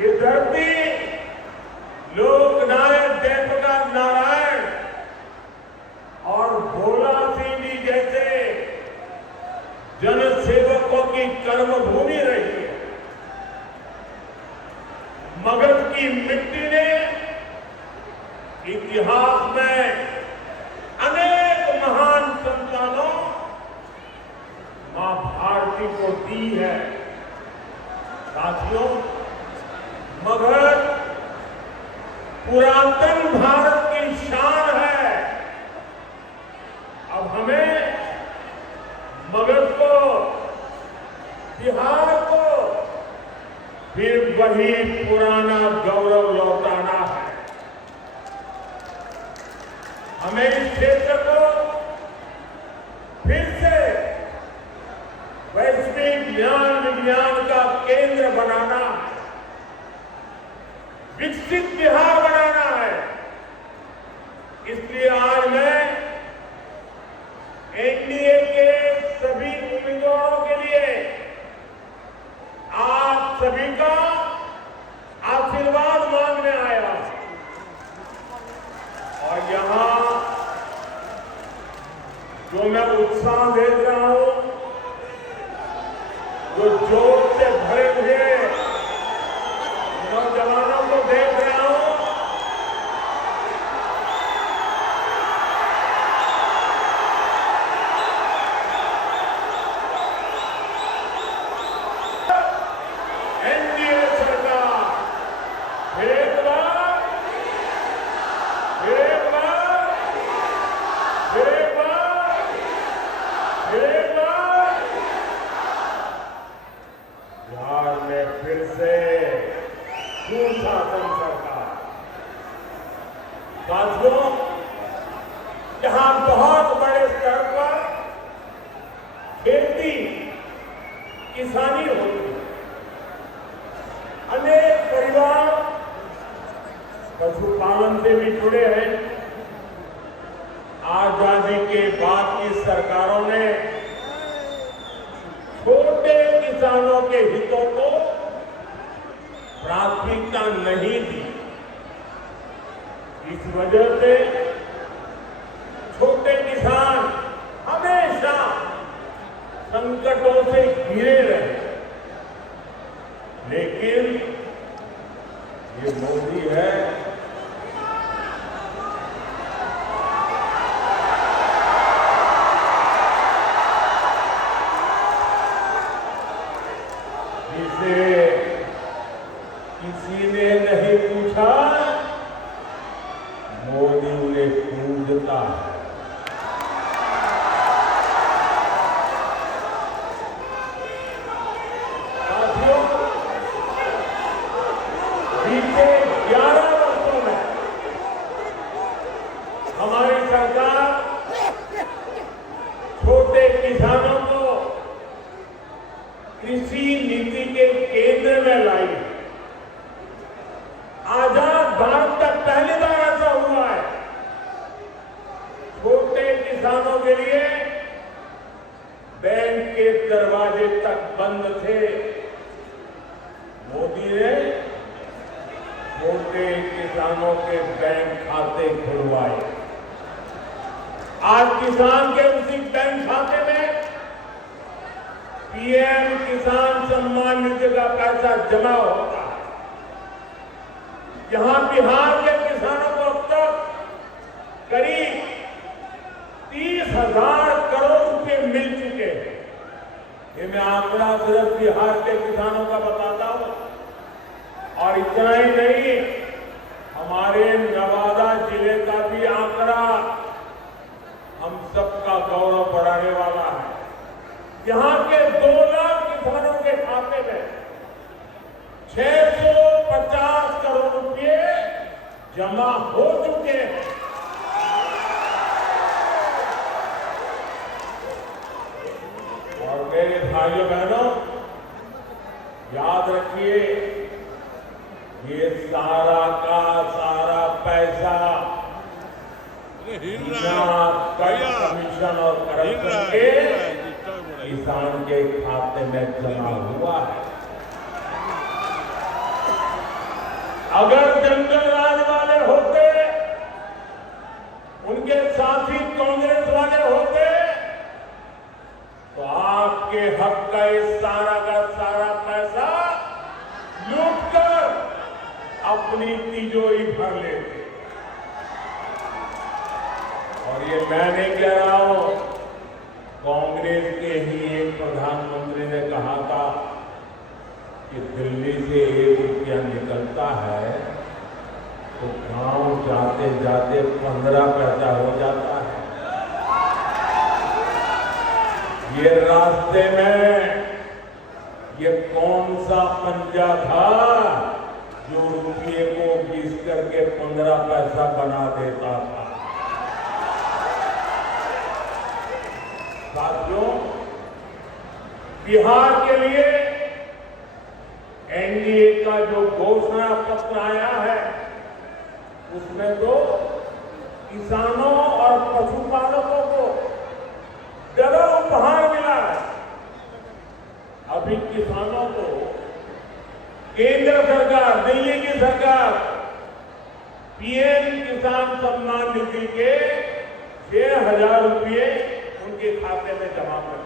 ये धरती लोकनायक जयप्रकाश नारायण और भोला सिंह जी जैसे जनसेवकों की कर्मभूमि रही है। मगध की मिट्टी ने इतिहास में अनेक महान संतानों मां भारती को दी है। साथियों, मगध पुरातन भारत की शान है। अब हमें मगध को, बिहार को फिर वही पुराना गौरव लौटाना है। हमें इस क्षेत्र को फिर से वैश्विक ज्ञान विज्ञान का केंद्र बनाना है, विकसित बिहार बनाना है। इसलिए आज मैं एनडीए के सभी उम्मीदवारों के लिए आप सभी का आशीर्वाद मांगने आया और यहां जो मैं उत्साह देख रहा हूं, जो जोश से भरे हुए नौजवानों को देख रहा हूं, एनडीए सरकार एक बार बिहार में फिर से सुशासन सरकार। साथियों, जहां बहुत बड़े स्तर पर खेती किसानी होती है, अनेक परिवार पशुपालन से भी जुड़े हैं। आजादी के बाद की सरकारों ने छोटे किसानों के हितों को प्राथमिकता नहीं दी। इस वजह से छोटे किसान हमेशा संकटों से घिरे रहे। लेकिन ये मोदी है, जिसे किसी ने नहीं पूछा, मोदी उन्हें पूजता है। साथियों, बीते 11 वर्षों में हमारी सरकार छोटे किसानों को कृषि नीति के केंद्र में लाई। आजाद भारत का पहली बार ऐसा हुआ है। छोटे किसानों के लिए बैंक के दरवाजे तक बंद थे। मोदी ने छोटे किसानों के बैंक खाते खुलवाए। आज किसान के उसी बैंक खाते में पीएम किसान सम्मान निधि का पैसा जमा होता है। यहां बिहार के किसानों को अब तक करीब 30,000 करोड़ रुपए मिल चुके हैं। ये मैं आंकड़ा सिर्फ बिहार के किसानों का बताता हूं। और इतना ही नहीं, हमारे नवादा जिले का भी आंकड़ा हम सबका गौरव बढ़ाने वाला है। यहां के 2 लाख किसानों के खाते में 650 करोड़ रुपए जमा हो चुके हैं। और मेरे भाइयों बहनों, याद रखिए, ये सारा का सारा पैसा बिना कमीशन और करप्शन के किसान के खाते में जमा हुआ है। अगर जंगल राज वाले होते, उनके साथी कांग्रेस वाले होते, तो आपके हक का सारा पैसा लूटकर अपनी तिजोरी भर लेते। और ये मैं नहीं कह रहा हूं, कांग्रेस के ही एक प्रधानमंत्री ने कहा था कि दिल्ली से 1 रुपया निकलता है तो गांव जाते जाते 15 पैसा हो जाता है। ये रास्ते में ये कौन सा पंजा था जो रुपये को घिस करके 15 पैसा बना देता था। साथियों, बिहार के लिए एनडीए का जो घोषणा पत्र आया है, उसमें तो किसानों और पशुपालकों को जगह उपहार मिला है। अभी किसानों को केंद्र सरकार, दिल्ली की सरकार पीएम किसान सम्मान निधि के 6,000 रुपये उनके खाते में जमा कर।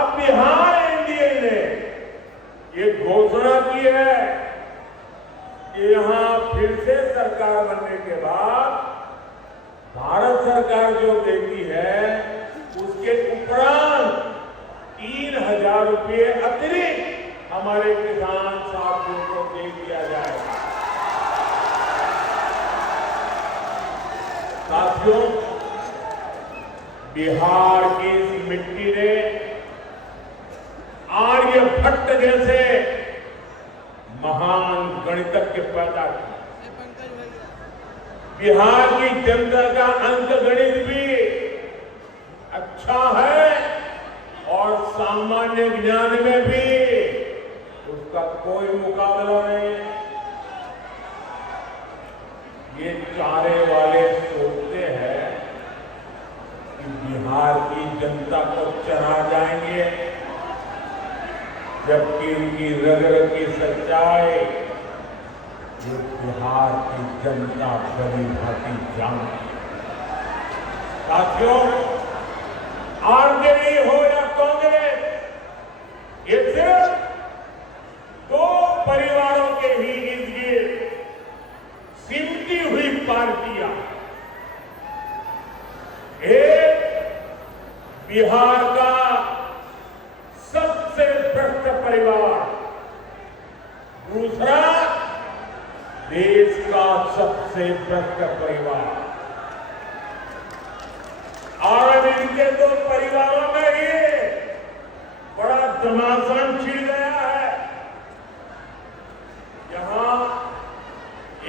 अब बिहार एनडीए ने ये घोषणा की है कि यहां फिर से सरकार बनने के बाद भारत सरकार जो देती है उसके उपरांत 3,000 रुपये अतिरिक्त हमारे किसान साथियों को दे दिया जाएगा। साथियों, बिहार की इस मिट्टी ने आर्यभट्ट जैसे महान गणितज्ञ पैदा किए। बिहार की जनता का अंक गणित भी अच्छा है और सामान्य ज्ञान में भी उसका कोई मुकाबला नहीं। ये चारे वाले सोचते हैं कि बिहार की जनता को चढ़ा जाएंगे, जबकि इनकी रग रग की सच्चाई ये बिहार की जनता भली भांति जानती है। साथियों, आरजेडी हो या कांग्रेस, ये सिर्फ 2 परिवारों के ही इर्द गिर्द सिमटी हुई पार्टियां। एक बिहार का सबसे भ्रष्ट परिवार, दूसरा देश का सबसे भ्रष्ट परिवार। और इनके 2 परिवारों में ही बड़ा घमासान छिड़ गया है। यहां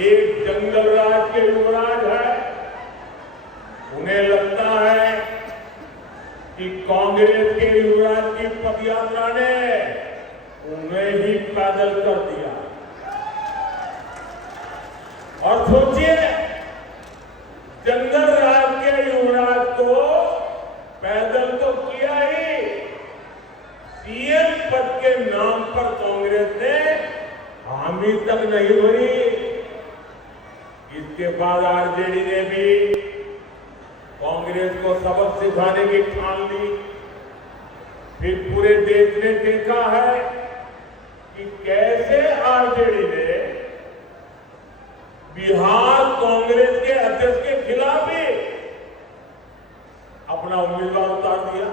एक जंगल राज के युवराज है, उन्हें लगता है कि कांग्रेस के युवराज की पदयात्रा ने उन्हें ही पैदल कर दिया। और सोचिए, जंगल राज के युवराज को पैदल तो किया ही, सीएम पद के नाम पर कांग्रेस ने हामी तक नहीं भरी। इसके बाद आरजेडी ने भी कांग्रेस को सबक सिखाने की ठान ली। फिर पूरे देश ने देखा है कि कैसे आरजेडी ने बिहार कांग्रेस के अध्यक्ष के खिलाफ ही अपना उम्मीदवार उतार दिया।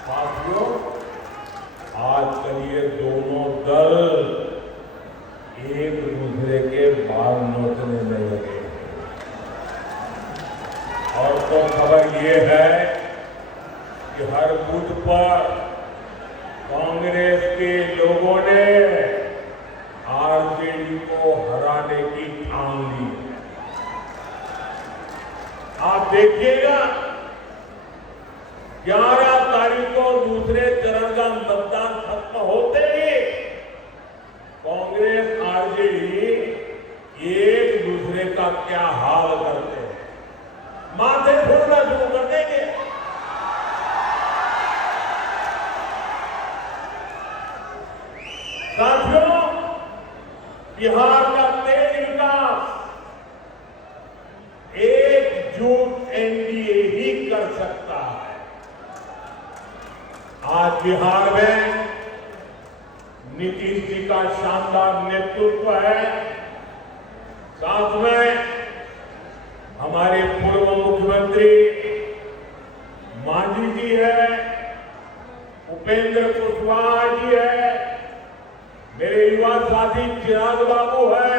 साथियों, आजकल ये दोनों दल एक दूसरे के बाल नोचने में लगे। और तो खबर ये है कि हर बूथ पर कांग्रेस के लोगों ने आरजेडी को हराने की ठान ली। आप देखिएगा, 11 तारीख को दूसरे चरण का मतदान खत्म होते ही कांग्रेस आरजेडी एक दूसरे का क्या हाल करते हैं, माथे फोड़ना शुरू कर देंगे। साथियों, बिहार का तेज विकास एकजुट एनडीए ही कर सकता है। आज बिहार में नीतीश जी का शानदार नेतृत्व है। साथ में हमारे पूर्व मुख्यमंत्री मांझी जी है, उपेंद्र कुशवाहा जी है, मेरे युवा साथी चिराग बाबू है,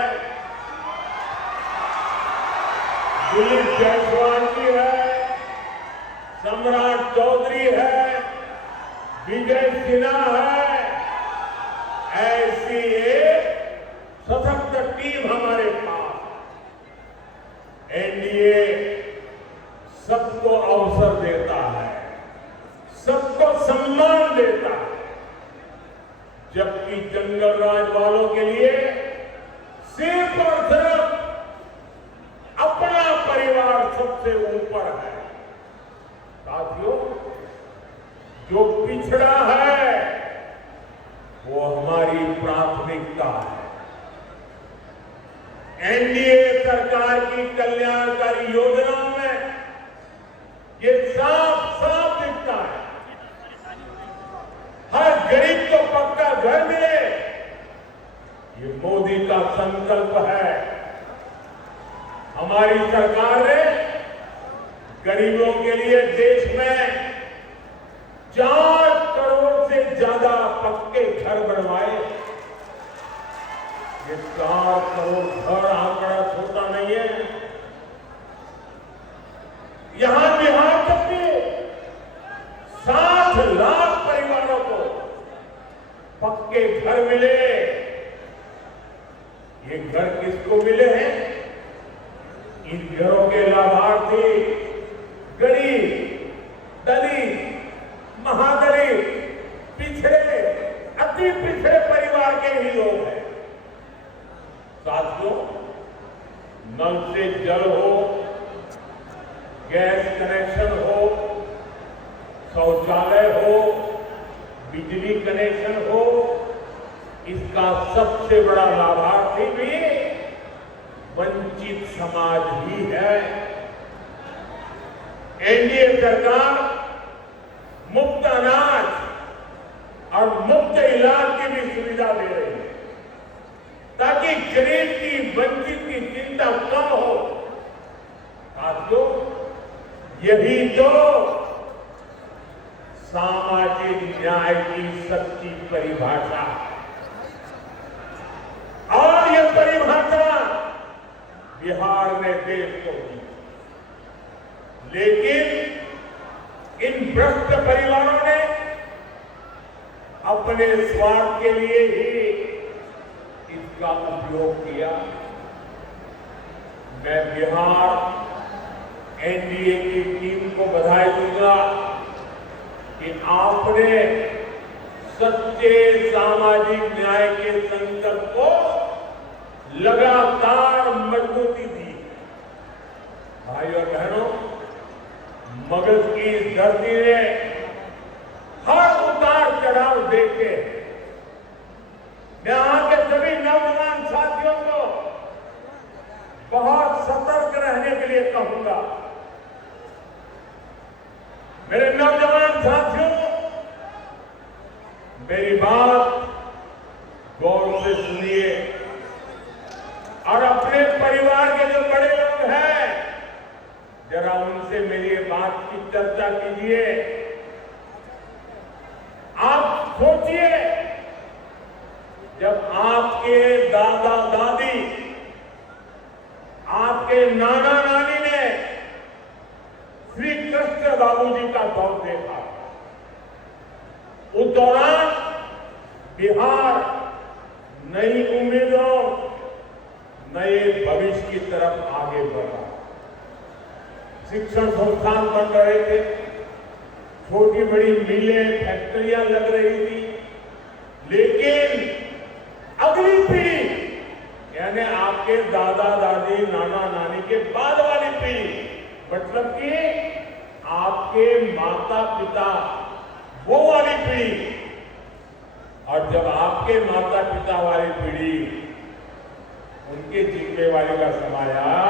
दिलीप जायसवाल जी है, सम्राट चौधरी है, विजय सिन्हा है। ऐसी एक सशक्त टीम हमारे पास। एनडीए सबको अवसर देता है, सबको सम्मान देता है, जबकि जंगल राज वालों के लिए सिर्फ और सिर्फ अपना परिवार सबसे ऊपर है। साथियों, जो पिछड़ा है वो हमारी प्राथमिकता है। एनडीए सरकार की कल्याणकारी योजनाओं में ये साफ साफ दिखता है। हर गरीब को पक्का घर मिले, ये मोदी का संकल्प है। हमारी सरकार ने गरीबों के लिए देश में 4 करोड़ से ज्यादा पक्के घर बनवाए। ये 4 करोड़ घर आंकड़ा छोटा नहीं है। यहां बिहार तक के 60 लाख परिवारों को पक्के घर मिले। ये घर किसको मिले हैं? इन घरों के लाभार्थी गरीब, दलित, महादलित, पिछड़े, अति पिछड़े परिवार के ही लोग हैं। साथियों, नल से जल हो, गैस कनेक्शन हो, शौचालय हो, बिजली कनेक्शन हो, इसका सबसे बड़ा लाभार्थी भी वंचित समाज ही है। एनडीए सरकार मुफ्त अनाज और मुफ्त इलाज की भी सुविधा दे रही है, ताकि गरीब की, वंचित की चिंता कम हो। साथियों, यही तो सामाजिक न्याय की सच्ची परिभाषा है। और यह परिभाषा बिहार ने देश को दी। लेकिन इन भ्रष्ट परिवारों ने अपने स्वार्थ के लिए ही इसका उपयोग किया। मैं बिहार एनडीए की टीम को बधाई दूंगा कि आपने सच्चे सामाजिक न्याय के संकल्प को लगातार मजबूती दी। भाइयों और बहनों, मगध की इस धरती ने हर उतार चढ़ाव देखे। मैं यहाँ के सभी नौजवान साथियों को बहुत सतर्क रहने के लिए कहूंगा। मेरे नौजवान साथियों, मेरी बात गौर से सुनिए और अपने परिवार के जो बड़े लोग हैं, जरा उनसे मेरी बात की चर्चा कीजिए। आप सोचिए, जब आपके दादा दादी, आपके नाना नानी ने श्री कृष्ण बाबूजी का दौर देखा, उस दौरान बिहार नई उम्मीदों, नए भविष्य की तरफ आगे बढ़ा। शिक्षण संस्थान बन रहे थे, छोटी बड़ी मिलें, फैक्ट्रियां लग रही थी। लेकिन अगली पीढ़ी, यानी आपके दादा दादी, नाना नानी के बाद वाली पीढ़ी, मतलब कि आपके माता पिता, वो वाली पीढ़ी, और जब आपके माता पिता वाली पीढ़ी उनके जिम्मेवारी का समय आया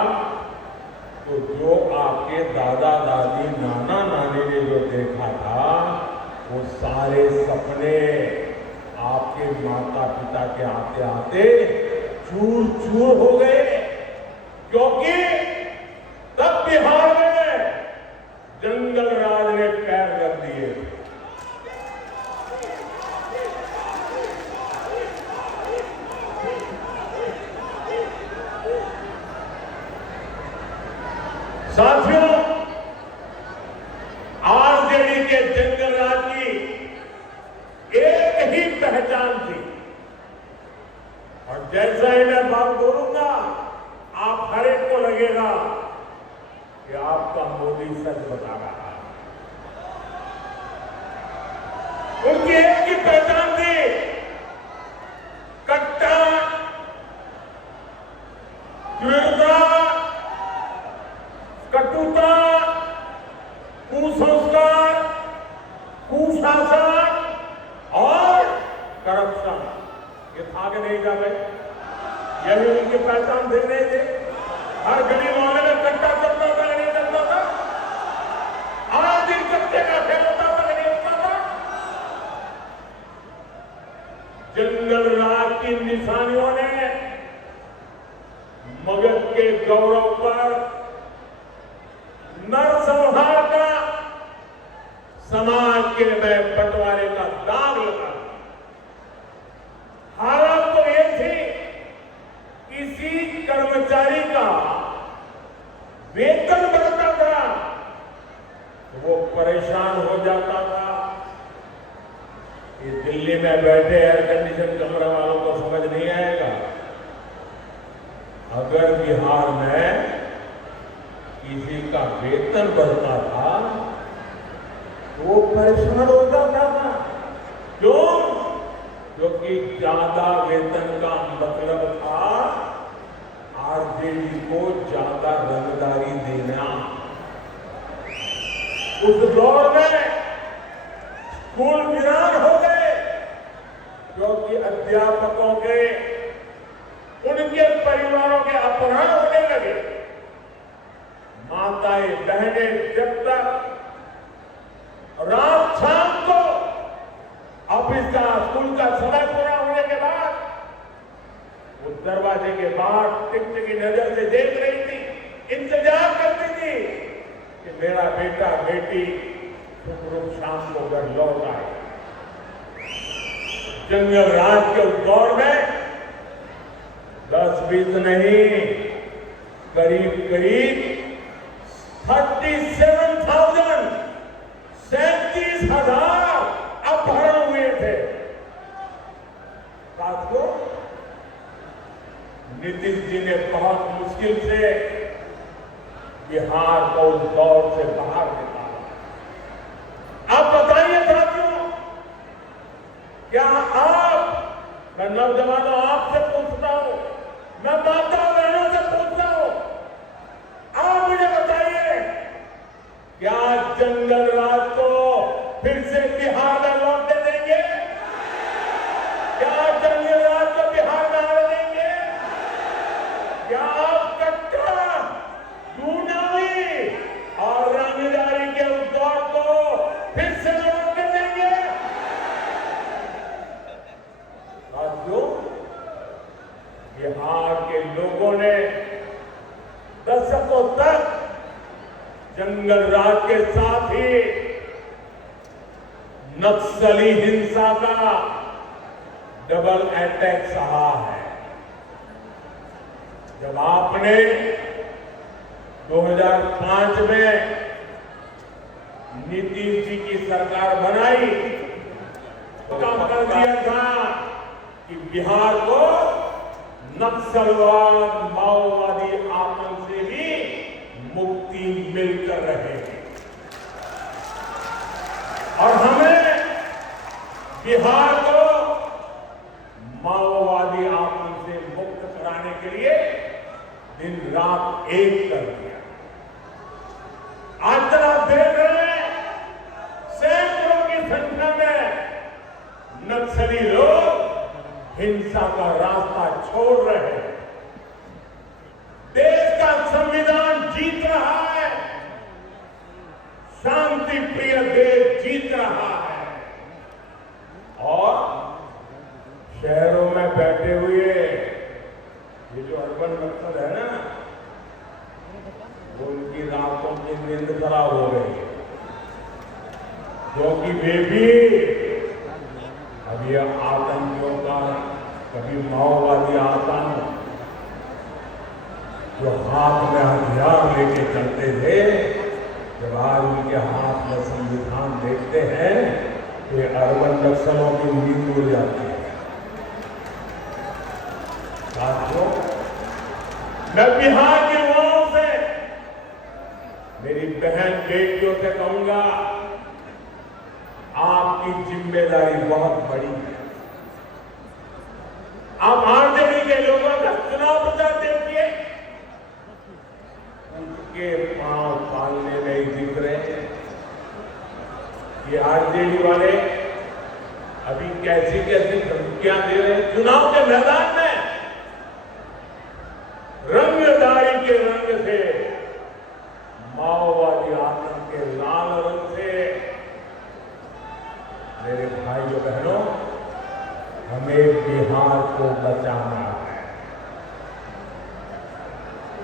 तो जो आपके दादा दादी नाना नानी ने जो देखा था वो सारे सपने आपके माता पिता के आते आते चूर चूर हो गए, क्योंकि तब बिहार में जंगल राज ने पैर रख दिए। साथियों, आरजेडी के जंगल राज की एक ही पहचान थी, और जैसा ही मैं बात बोलूंगा आप हर एक को लगेगा कि आपका मोदी सच बता रहा है। उनकी एक ही पहचान थी, कट्टा, क्रूरता, कटुता, कुसंस्कार, कुशासन और करप्शन। ये था कि नहीं था भाई? यही उनकी पहचान दे रहे थे। हर गली मोहल्ले में कट्टा चलता था, नहीं चलता था? आज दिन कट्टे का खेल होता था, नहीं होता था? जंगल राज की निशानियों ने मगध के गौरव पर नरसंहार का, समाज के में बंटवारे का दाग लगा। हालत तो ये थी, किसी कर्मचारी का वेतन बढ़ता था तो वो परेशान हो जाता था। ये दिल्ली में बैठे एयर कंडीशन कमरा वालों को समझ नहीं आएगा। अगर बिहार में किसी का वेतन बढ़ता था तो वो परेशान हो जाता था। क्यों? क्योंकि ज्यादा वेतन का मतलब था आरजेडी को ज्यादा रंगदारी देना। उस दौर में स्कूल वीरान हो गए, क्योंकि अध्यापकों के, उनके परिवारों के अपहरण होने लगे। माताएं बहनें जब तक रात शाम को ऑफिस का, स्कूल का समय पूरा होने के बाद वो दरवाजे के बाहर टिकटिकी नजर से देख रही थी, इंतजार करती थी कि मेरा बेटा बेटी सुखरूप शाम को घर लौट आए। जंगल राज के उस दौर में 10-20 नहीं, करीब करीब 37,000 अपहरण हुए थे। साथियों, नीतीश जी ने बहुत मुश्किल से बिहार को उस दौर से बाहर निकाला। आप बताइए साथियों, क्या आप, मैं नौजवानों आपसे पूछता हूं, मैं माता बहनों से पूछता हूं, आप मुझे बताइए, क्या जंगल राज को फिर से बिहार में लौटने देंगे? क्या जंगल राज को बिहार में आने देंगे? क्या आप कट्टा, दूनावी और रंगदारी के उस दौर को फिर से लौटने देंगे? साथियों, बिहार के लोगों ने दशकों तक जंगल राज के साथ ही नक्सली हिंसा का डबल अटैक सहा है। जब आपने 2005 में नीतीश जी की सरकार बनाई तो काम कर दिया था कि बिहार को नक्सलवाद, माओवादी आतंक से भी मुक्ति मिलकर रहेगी। और हमें बिहार को माओवादी आतंक से मुक्त कराने के लिए दिन रात एक कर दिया। आज तक आप देख रहे हैं, सैकड़ों की संख्या में नक्सली लोग हिंसा का रास्ता छोड़ रहे हैं। देश का संविधान जीत रहा है, शांति प्रिय देश जीत रहा है। और शहरों में बैठे हुए ये जो अर्बन नक्सल है ना, उनकी रातों की नींद खराब हो गई है, क्योंकि वे भी अब ये आतंकियों का, कभी माओवादी आतंक जो हाथ में हथियार लेके चलते थे, जब आज उनके हाथ में संविधान देखते हैं तो ये अर्बन नक्सलों की नींद उड़ जाती है। साथियों, मैं बिहार के युवाओं से, मेरी बहन बेटियों से कहूंगा, आपकी जिम्मेदारी बहुत बड़ी है। आप आरजेडी के लोगों का चुनाव प्रचार देखिए, उनके पांव पालने नहीं दिख रहे हैं। ये आरजेडी वाले अभी कैसी कैसी धमकियां दे रहे हैं चुनाव के मैदान में, रंगदारी के रंग से, माओवादी आतंक के लाल रंग से। मेरे भाइयों बहनों, हमें बिहार को बचाना है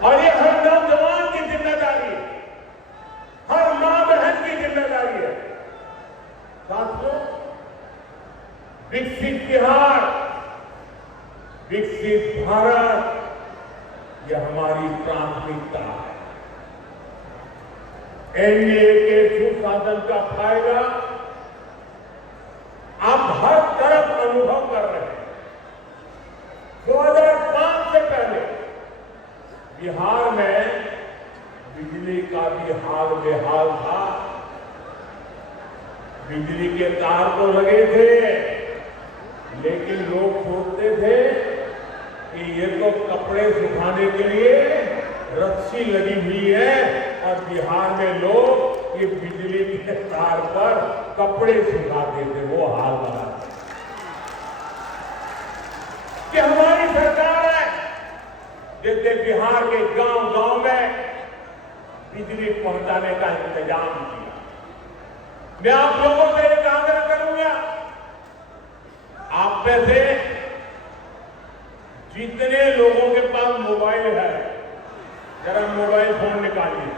और ये हर नौजवान की जिम्मेदारी है, हर मां बहन की जिम्मेदारी है। साथियों, विकसित बिहार, विकसित भारत, ये हमारी प्राथमिकता है। एनडीए के सुशासन का फायदा आप हर तरफ अनुभव कर रहे हैं। 2005 से पहले बिहार में बिजली का भी हाल बेहाल था। बिजली के तार तो लगे थे, लेकिन लोग सोचते थे कि ये तो कपड़े सुखाने के लिए रस्सी लगी हुई है, और बिहार में लोग ये बिजली के तार पर कपड़े सुखाते थे। वो हाल बना कि हमारी सरकार है जिसने बिहार के गांव-गांव में बिजली पहुंचाने का इंतजाम किया। मैं आप लोगों से एक आग्रह करूंगा, आप में से जितने लोगों के पास मोबाइल है, जरा मोबाइल फोन निकालिए।